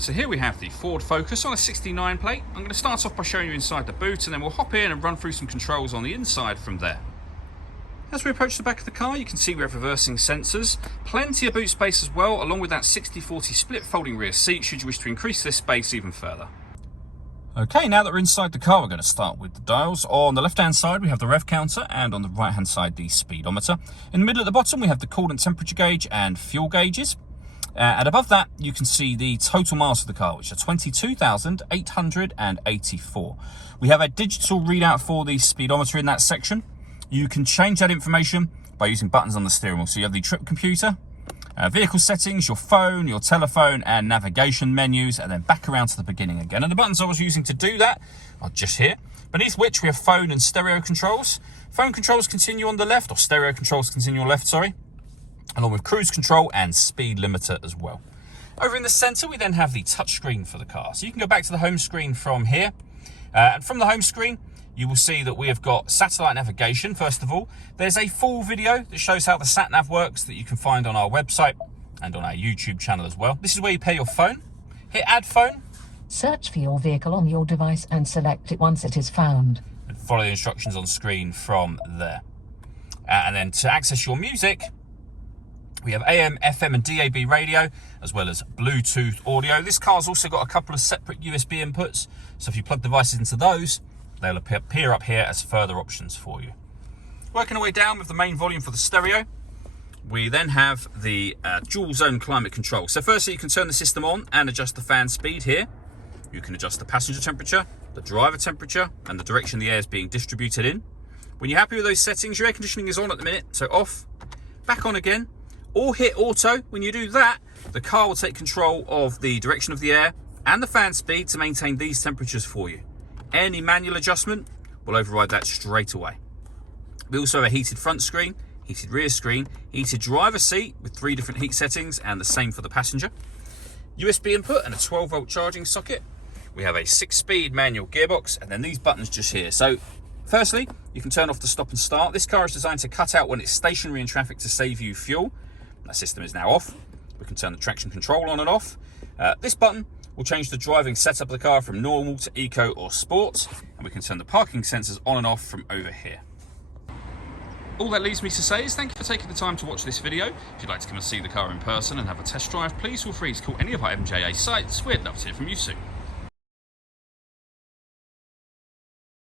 So here we have the Ford Focus on a 69 plate. I'm going to start off by showing you inside the boot, and then we'll hop in and run through some controls on the inside from there. As we approach the back of the car, you can see we have reversing sensors, plenty of boot space as well, along with that 60/40 split folding rear seat should you wish to increase this space even further. Okay, now that we're inside the car, we're going to start with the dials. On the left-hand side, we have the rev counter, and on the right-hand side, the speedometer. In the middle at the bottom, we have the coolant temperature gauge and fuel gauges. And above that, you can see the total miles of the car, which are 22,884. We have a digital readout for the speedometer in that section. You can change that information by using buttons on the steering wheel. So you have the trip computer, vehicle settings, your phone, your telephone, and navigation menus, and then back around to the beginning again. And the buttons I was using to do that are just here, beneath which we have phone and stereo controls. Phone controls continue on the left, or stereo controls continue on the left, sorry, along with cruise control and speed limiter as well. Over in the center, we then have the touchscreen for the car. So you can go back to the home screen from here. And from the home screen, you will see that we have got satellite navigation, first of all. There's a full video that shows how the sat-nav works that you can find on our website and on our YouTube channel as well. This is where you pair your phone. Hit add phone. Search for your vehicle on your device and select it once it is found. And follow the instructions on screen from there. And then to access your music, we have AM, FM and DAB radio, as well as Bluetooth audio. This car's also got a couple of separate USB inputs, so if you plug devices into those, they'll appear up here as further options for you. Working our way down with the main volume for the stereo, we then have the dual zone climate control. So firstly, you can turn the system on and adjust the fan speed here. You can adjust the passenger temperature, the driver temperature, and the direction the air is being distributed in. When you're happy with those settings, your air conditioning is on at the minute, so off, back on again, or hit auto. When you do that, the car will take control of the direction of the air and the fan speed to maintain these temperatures for you. Any manual adjustment will override that straight away. We also have a heated front screen, heated rear screen, heated driver seat with 3 different heat settings, and the same for the passenger. USB input and a 12-volt charging socket. We have a 6-speed manual gearbox, and then these buttons just here. So firstly, you can turn off the stop and start. This car is designed to cut out when it's stationary in traffic to save you fuel. That system is now off. We can turn the traction control on and off. This button will change the driving setup of the car from normal to eco or sport, and we can turn the parking sensors on and off from over here. All that leaves me to say is thank you for taking the time to watch this video. If you'd like to come and see the car in person and have a test drive, please feel free to call any of our MJA sites. We'd love to hear from you soon.